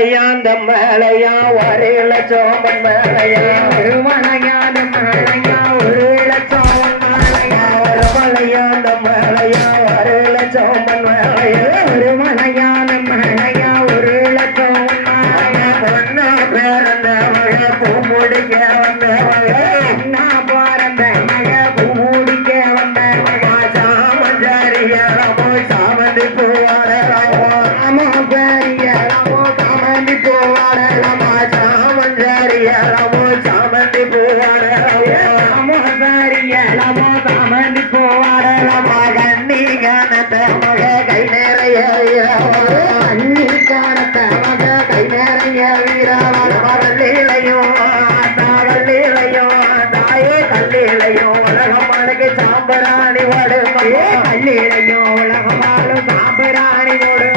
அந்த மேலையா ஒரு லட்சம் மேலையா. திருமலையான மேலையா. மக கை நிறைய அண்ணி காணத்த மக கை நிறைய வீரவாட மரலீலையோ தாவலீலையோ தாயே கல்லீலையோ உலகமானுக்கு சாம்பராணி வடுமையோ கல்லீரையோ உலகமாலும் சாம்பராணி ஓடு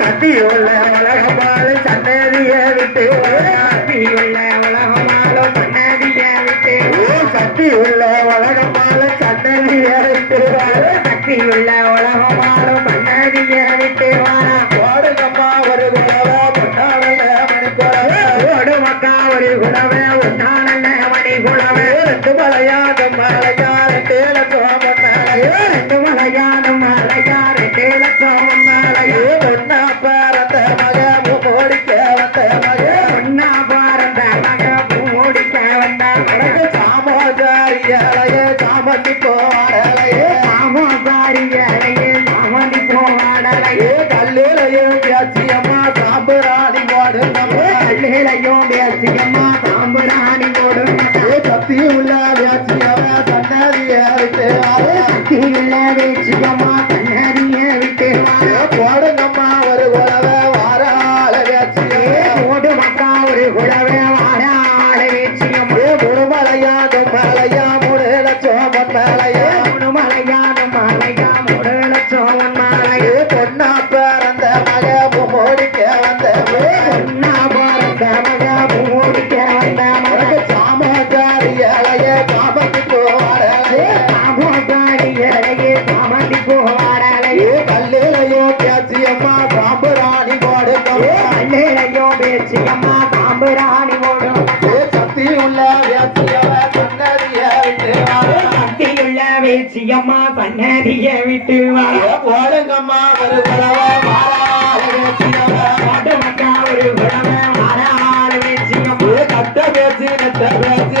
சத்தியுள்ள உலகமாலு சன்னதிய விட்டு சக்தியுள்ள உலகமாலும் சன்னதிய விட்டு. சத்தியுள்ள உலகமாலு சன்னதிய சக்தியுள்ள உலகமாலும் சன்னதிய விட்டு வாரா ஓடுங்கம்மா ஒரு குலவ பொன்னாடல மணிக்குறவ ஓடு மக்கா ஒரு குலவே உன்னானல்ல மணி குலவே ரெண்டு மலையாக மலையாறு தேல சோமன்னாலே ரெண்டு விட்டு தீவில வேச்சியம்மா கண்ணறிய விட்டு போடுங்கம்மா ஒரு உறவ வாராள பேச்சியே ஓடு மக்கா ஒரு குலவே வாடாள வேச்சியம்மா முருமலையாக மலையா சாம்பராணி ஓடும். சக்தி உள்ள பேச்சியவ சன்னதிய விட்டு சக்தியுள்ள வேச்சியம்மா சன்னதிய விட்டு வர போடுங்கம்மா ஒரு உறவ வாராள பேச்சியவ பாட்டு மக்கா ஒரு கட்ட பேச்சு நெட்ட பேச்சு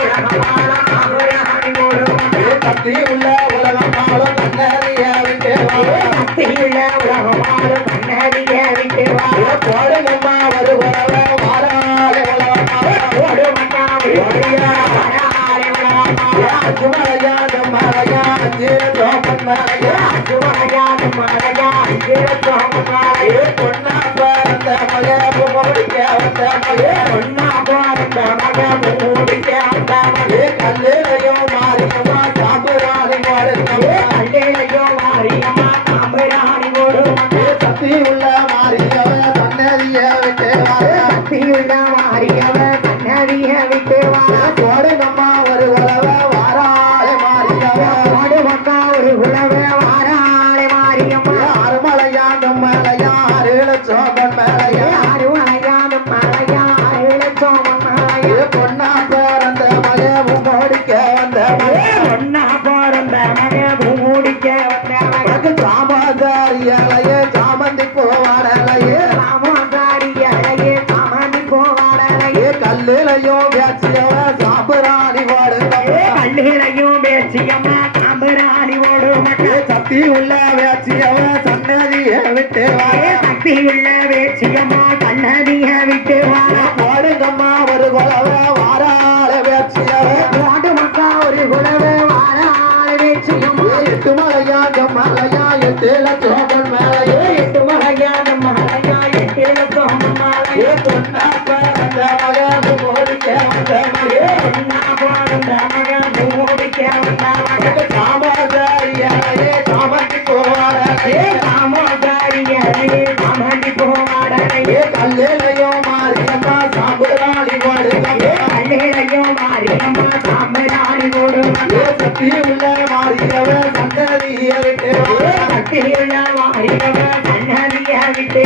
சோமமாலையே பிறந்த மக மூடிக்க வந்த மகே ஒன்னா போறந்த மக மூடிக்க வந்த மகே கல்லிலையோ மாறியம்மா சாம்பராணி போடுங்க சக்தி உள்ள மாறியவ சன்னதிய விட்டு சக்தியுள்ள விட்டு வா போவாடலையே கல்லிலையோ பேச்சியவ சாம்பராணி போடுங்க கல்லிலையும் பேச்சியம்மா சாம்பராணி ஓடும் சக்தி உள்ள வேச்சியவ சன்னதிய விட்டு சக்தி உள்ள வேச்சியம்மா கண்ணதிய விட்டு வா. போடுங்கம்மா ஒரு குலவ வாராள வேச்சியவ ஓடு மக்கா ஒரு குலவே வாராள வேச்சியம்மா எட்டு மலையா எட்டு லட்சம் மேலையே எட்டு மலையா எட்டு லட்சம் சக்தியுள்ள மாறியவ சந்ததியை விட்டு சக்தியுள்ள மாறியவ சந்ததியை விட்டு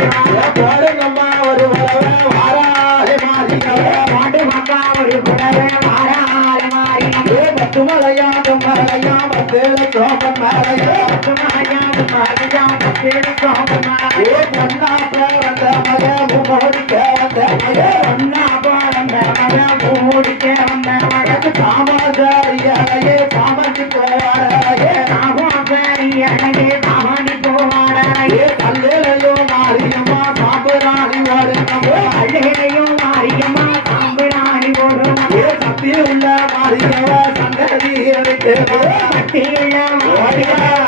பட்டியெல்லாம்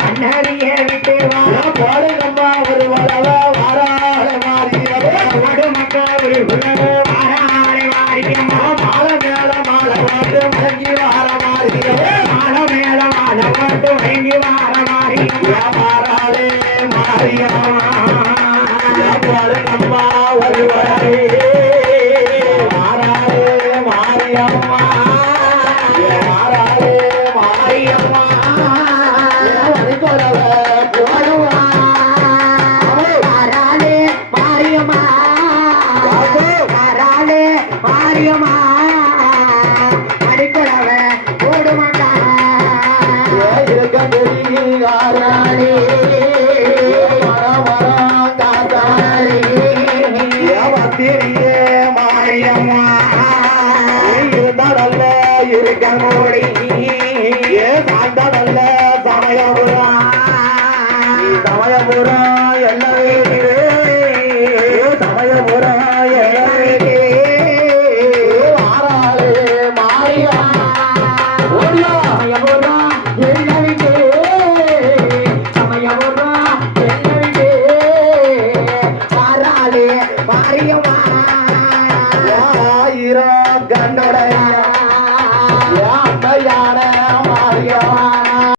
அண்ணறிய விட்டுவா போடுங்கம்மா ஒரு வரவா வாராள மாறி வடு மக்கள் ஒரு உலக வாராளை மாறிக்கம்மா மால மேல மால வாட்டு வழங்கி வார மாறி மால மேல மால வாட்டு வழங்கி வார மாறி மாறாளே மாறியம்மா போடுங்கம்மா ஒரு வரவே